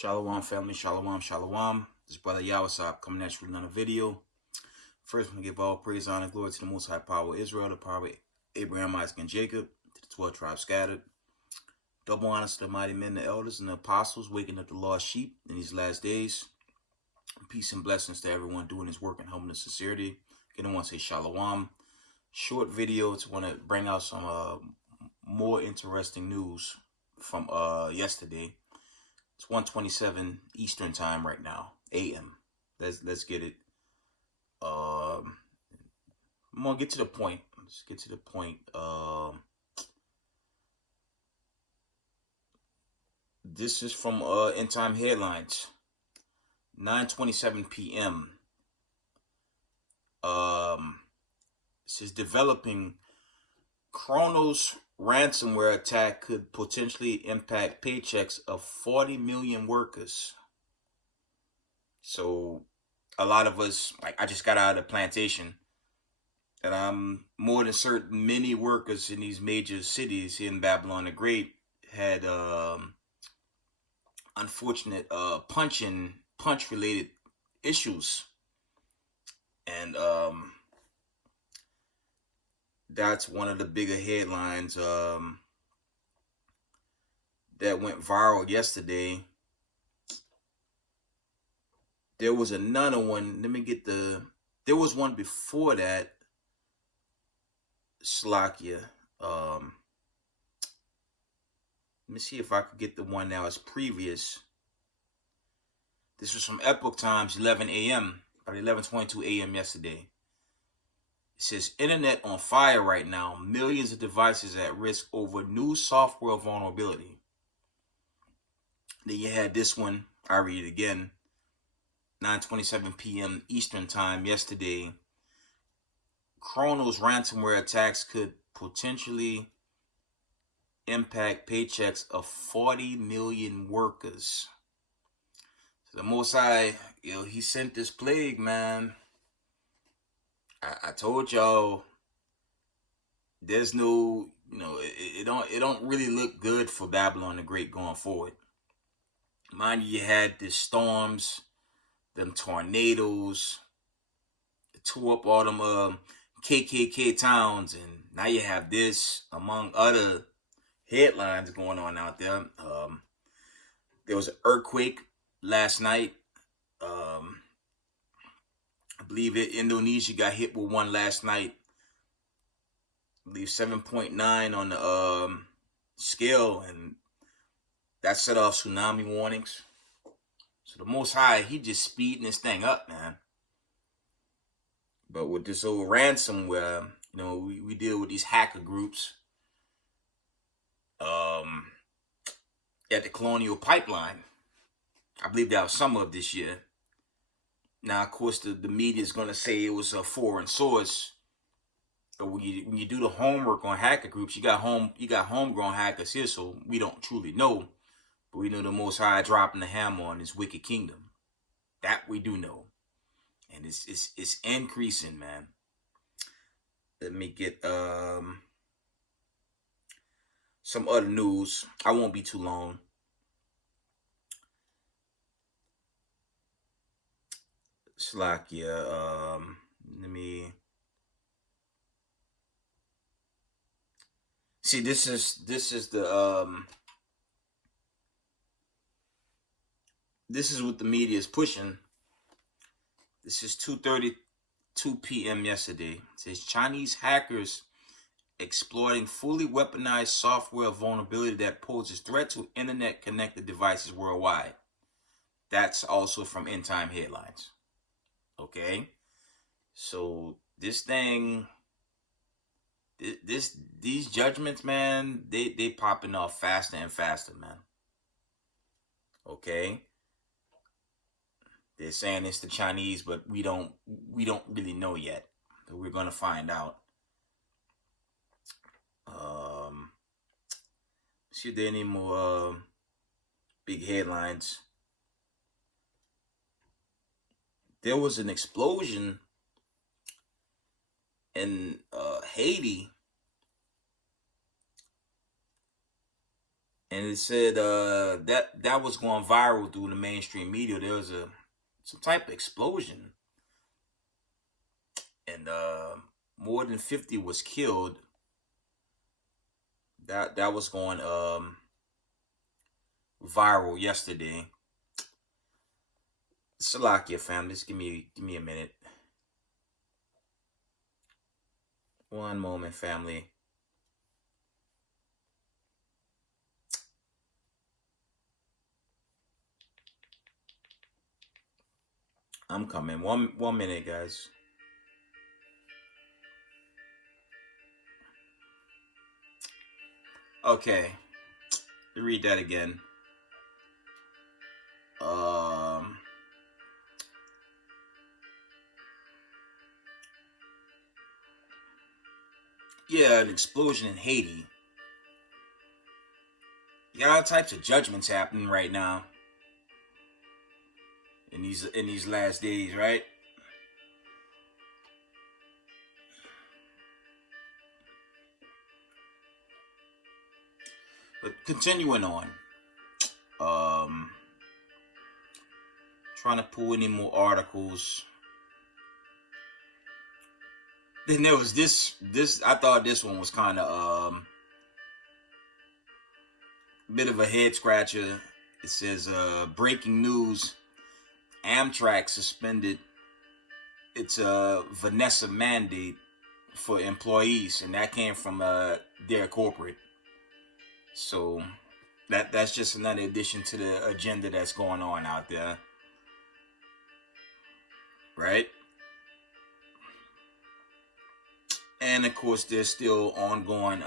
Shalom family, shalom, shalom. This is Brother Yawasop coming at you with another video. First, I'm going to give all praise, honor, and glory to the Most High Power of Israel, the power of Abraham, Isaac, and Jacob, to the 12 tribes scattered. Double honors to the mighty men, the elders, and the apostles, waking up the lost sheep in these last days. Peace and blessings to everyone doing his work in humbleness and sincerity. Again, I want to say shalom. Short video to want to bring out some more interesting news from yesterday. It's 1:27 Eastern time right now, a.m. Let's get it. I'm gonna get to the point. Let's get to the point. This is from End Time Headlines, 9:27 p.m. This is developing. KRONOS ransomware attack could potentially impact paychecks of 40 million workers. So a lot of us, like I just got out of the plantation, and I'm more than certain many workers in these major cities here in Babylon the Great had unfortunate punch related issues. And that's one of the bigger headlines that went viral yesterday. There was another one. Let me get there was one before that. Slakia. Let me see if I could get the one that was previous. This was from Epoch Times, 11 a.m. About 11:22 a.m. yesterday. It says, internet on fire right now. Millions of devices at risk over new software vulnerability. Then you had this one. I read it again. 9:27 p.m. Eastern time yesterday. KRONOS ransomware attacks could potentially impact paychecks of 40 million workers. So the Most High, he sent this plague, man. I told y'all, there's no, it don't really look good for Babylon the Great going forward. Mind you, you had the storms, them tornadoes, tore up all them KKK towns, and now you have this, among other headlines going on out there. There was an earthquake last night. I believe Indonesia got hit with one last night. I believe 7.9 on the scale, and that set off tsunami warnings. So the Most High, he just speeding this thing up, man. But with this old ransomware, we deal with these hacker groups at the Colonial Pipeline. I believe that was summer of this year. Now, of course, the media is going to say it was a foreign source. But when you do the homework on hacker groups, you got homegrown hackers here, so we don't truly know. But we know the Most High dropping the hammer on his wicked kingdom. That we do know. And it's increasing, man. Let me get some other news. I won't be too long. Slakia, let me see. This is the this is what the media is pushing. This is 2:32 p.m. yesterday. It says Chinese hackers exploiting fully weaponized software vulnerability that poses threat to internet connected devices worldwide. That's also from End Time Headlines. Okay, so this thing, these judgments, man, they popping off faster and faster, man. Okay, they're saying it's the Chinese, but we don't really know yet. But we're gonna find out. See if there any more big headlines. There was an explosion in Haiti And it said that was going viral through the mainstream media. There was some type of explosion, and more than 50 was killed. That was going viral yesterday. Salakia family, just give me a minute. One moment, family. I'm coming. One minute, guys. Okay. Read that again. Yeah, an explosion in Haiti. You got all types of judgments happening right now in these last days, right? But continuing on, trying to pull any more articles. Then there was this. I thought this one was kind of bit of a head scratcher. It says breaking news: Amtrak suspended its Vanessa mandate for employees, and that came from their corporate. So that's just another addition to the agenda that's going on out there, right? And of course, there's still ongoing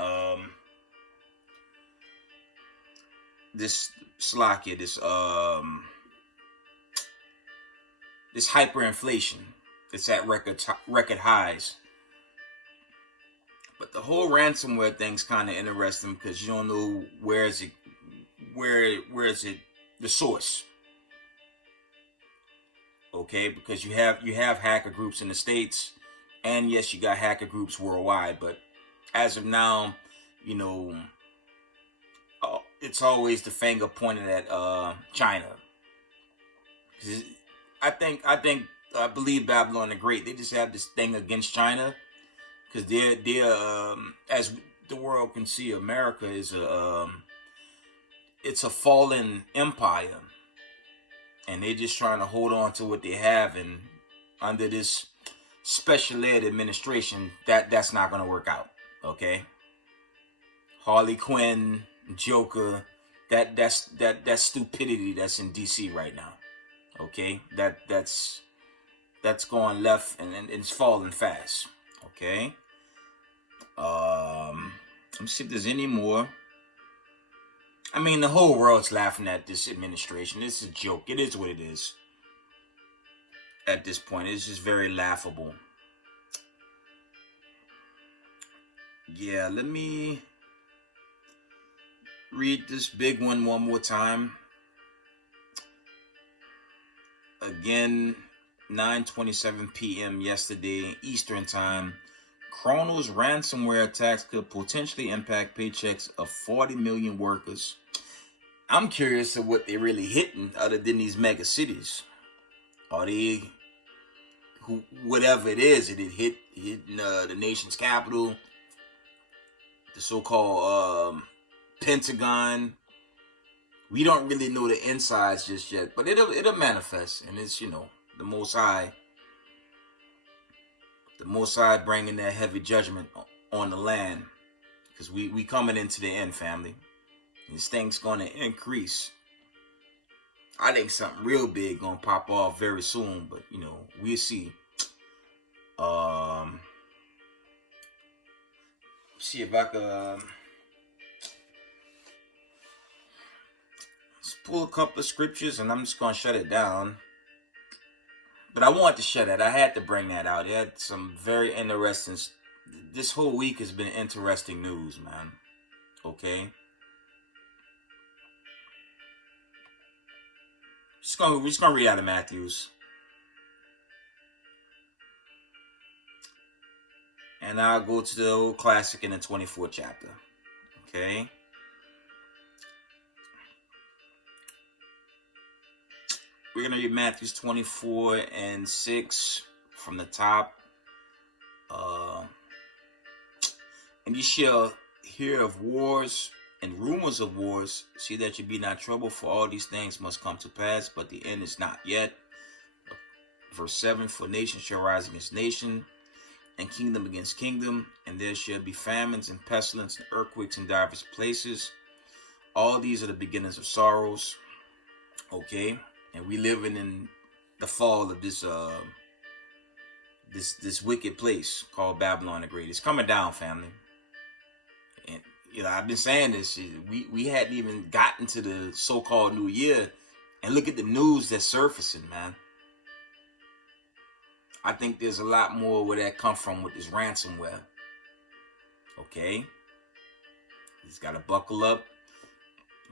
this slakia, this hyperinflation. It's at record highs. But the whole ransomware thing's kind of interesting because you don't know where is it the source. Okay, because you have hacker groups in the States, and yes, you got hacker groups worldwide, but as of now, you know, it's always the finger pointed at China. I believe Babylon the Great, they just have this thing against China because they're as the world can see, America is it's a fallen empire, and they're just trying to hold on to what they have, and under this special ed administration, that's not going to work out. Okay, Harley Quinn, Joker, that's stupidity that's in DC right now. Okay, that's going left, and it's falling fast. Okay, let me see if there's any more. I mean, the whole world's laughing at this administration. This is a joke. It is what it is. At this point, it's just very laughable. Yeah, let me read this big one more time. Again, 9:27 p.m. yesterday, Eastern Time. KRONOS ransomware attacks could potentially impact paychecks of 40 million workers. I'm curious of what they're really hitting other than these mega cities. Are they, whatever it is, it hitting the nation's capital, the so-called Pentagon? We don't really know the insides just yet, but it'll manifest, and it's, the Most High bringing that heavy judgment on the land, because we coming into the end, family. This thing's gonna increase. I think something real big gonna pop off very soon, but we'll see. See if I can let's pull a couple of scriptures, and I'm just gonna shut it down. But I wanted to shut it. I had to bring that out. It had some very interesting. This whole week has been interesting news, man. Okay. We're just gonna read out of Matthew's, and I'll go to the old classic in the 24th chapter. Okay. We're going to read Matthew 24 and 6 from the top. And you shall hear of wars and rumors of wars. See that you be not troubled, for all these things must come to pass, but the end is not yet. Verse 7, for nation shall rise against nation, and kingdom against kingdom, and there shall be famines and pestilence and earthquakes in divers places. All these are the beginnings of sorrows. Okay, and we living in the fall of this this wicked place called Babylon the Great. It's coming down, family. And you know, I've been saying this. We hadn't even gotten to the so-called New Year, and look at the news that's surfacing, man. I think there's a lot more where that come from with this ransomware. Okay, you just gotta buckle up,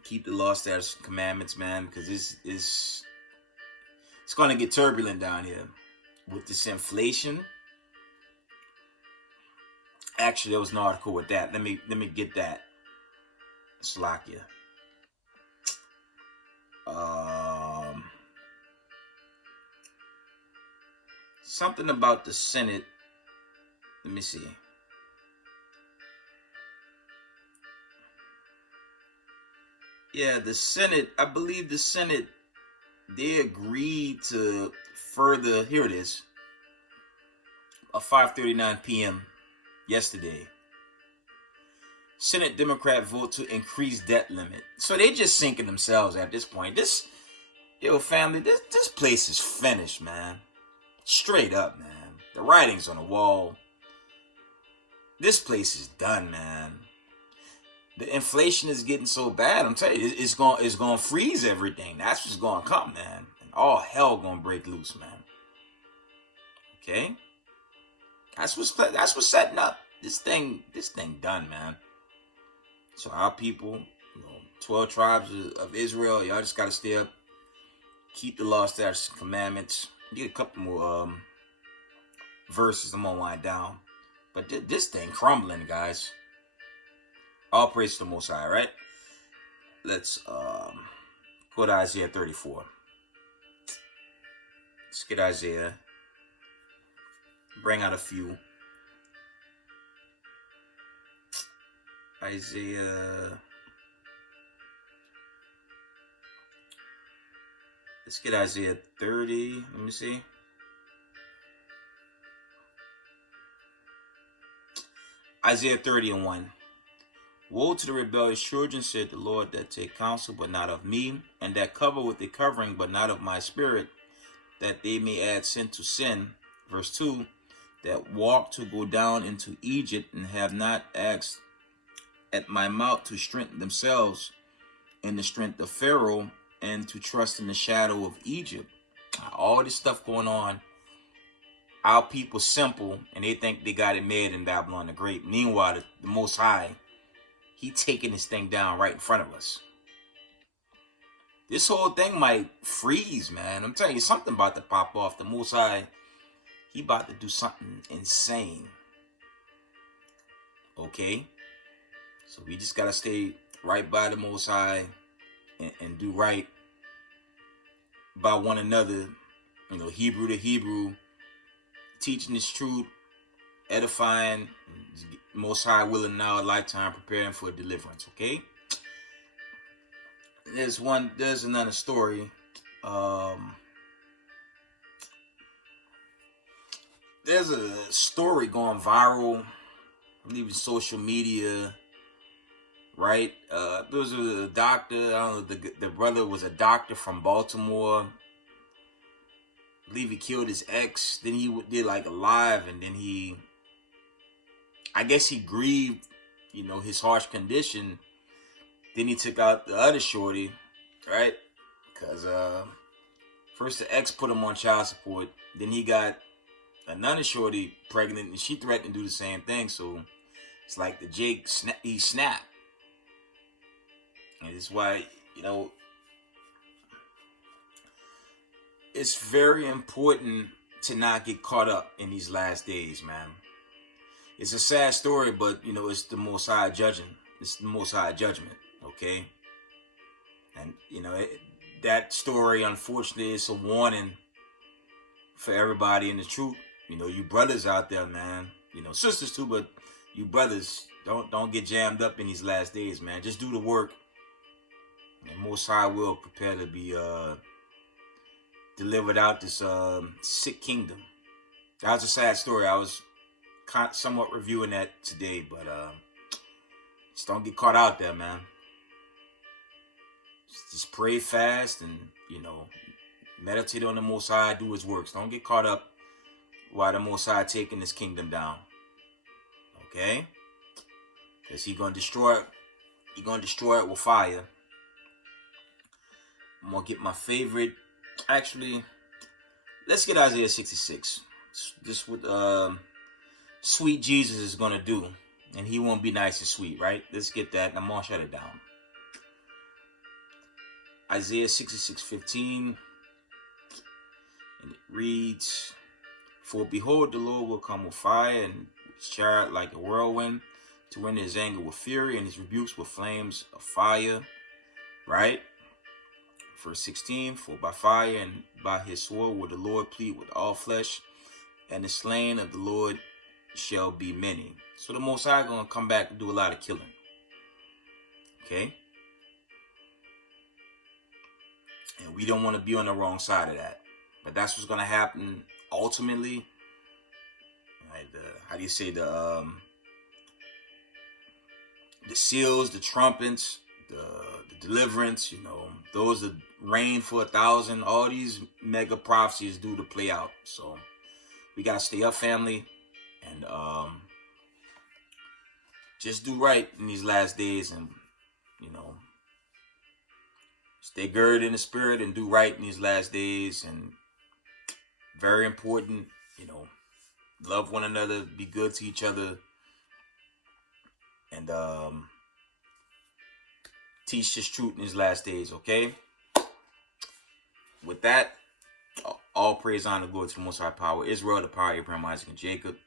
keep the law, statutes, and commandments, man, because it's gonna get turbulent down here with this inflation. Actually, there was an article with that. Let me get that. Slovakia. Something about the Senate. Let me see. Yeah, the Senate. I believe the Senate, they agreed to further. Here it is. At 5:39 p.m. yesterday. Senate Democrat vote to increase debt limit. So they just sinking themselves at this point. Family, this place is finished, man. Straight up, man. The writing's on the wall. This place is done, man. The inflation is getting so bad. I'm telling you, it's going to freeze everything. That's what's going to come, man. And all hell going to break loose, man. Okay? That's what's setting up. This thing done, man. So our people, 12 tribes of Israel, y'all just got to stay up. Keep the law, statutes, and commandments. Get a couple more verses. I'm going to wind down. But this thing crumbling, guys. All praise to the Most High, right? Let's go to Isaiah 34. Let's get Isaiah. Bring out a few. Isaiah. Let's get Isaiah 30. Let me see. Isaiah 30 and 1. Woe to the rebellious children, said the Lord, that take counsel, but not of me, and that cover with a covering, but not of my spirit, that they may add sin to sin. Verse 2. That walk to go down into Egypt, and have not asked at my mouth to strengthen themselves in the strength of Pharaoh, and to trust in the shadow of Egypt. All this stuff going on. Our people simple, and they think they got it made in Babylon the Great. Meanwhile, the Most High, he taking this thing down right in front of us. This whole thing might freeze, man. I'm telling you, something about to pop off. The Most High, he about to do something insane. Okay? So we just got to stay right by the Most High and do right by one another. Hebrew to Hebrew. Teaching this truth. Edifying. Most High willing now a lifetime preparing for deliverance. Okay? There's another story. There's a story going viral, I believe in social media, right? There was a doctor, I don't know, the brother was a doctor from Baltimore. I believe he killed his ex. Then he did like a live, and then I guess he grieved, his harsh condition. Then he took out the other shorty, right? Because first the ex put him on child support. Then he got another shorty pregnant, and she threatened to do the same thing. So it's like the Jake, he snapped. And it's why, it's very important to not get caught up in these last days, man. It's a sad story, but, it's the Most High judging. It's the Most High judgment, okay? And, that story, unfortunately, is a warning for everybody in the truth. You know, you brothers out there, man. You know, sisters too, but you brothers, don't get jammed up in these last days, man. Just do the work, and Most High will prepare to be delivered out this sick kingdom. That was a sad story. I was somewhat reviewing that today, but just don't get caught out there, man. Just pray fast and, you know, meditate on the Most High, do His works. Don't get caught up while the Most High taking His kingdom down. Okay? Because He's gonna destroy it. He's gonna destroy it with fire. I'm gonna get my favorite. Actually, let's get Isaiah 66. This is what sweet Jesus is gonna do, and He won't be nice and sweet, right? Let's get that, and I'm gonna shut it down. Isaiah 66:15, and it reads, "For behold, the Lord will come with fire, and His chariot like a whirlwind, to render His anger with fury, and His rebukes with flames of fire." Right? Verse 16, "For by fire and by His sword will the Lord plead with all flesh, and the slain of the Lord shall be many." So the Most High gonna come back and do a lot of killing. Okay? And we don't want to be on the wrong side of that. But that's what's going to happen ultimately. Right, how do you say, the seals, the trumpets, the deliverance, you know, those that reign for 1,000, all these mega prophecies due to play out. So we got to stay up, family, and just do right in these last days, and, you know, stay girded in the spirit and do right in these last days. And very important, you know, love one another, be good to each other, and teach this truth in these last days, okay? With that, all praise, honor, glory to the Most High Power Israel, the power of Abraham, Isaac, and Jacob.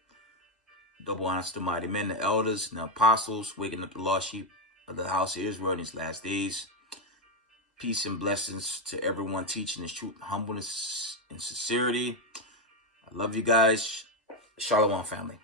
Double honor to the mighty men, the elders, and the apostles, waking up the lost sheep of the house of Israel in these last days. Peace and blessings to everyone teaching this truth, humbleness and sincerity. I love you guys. Shalom, family.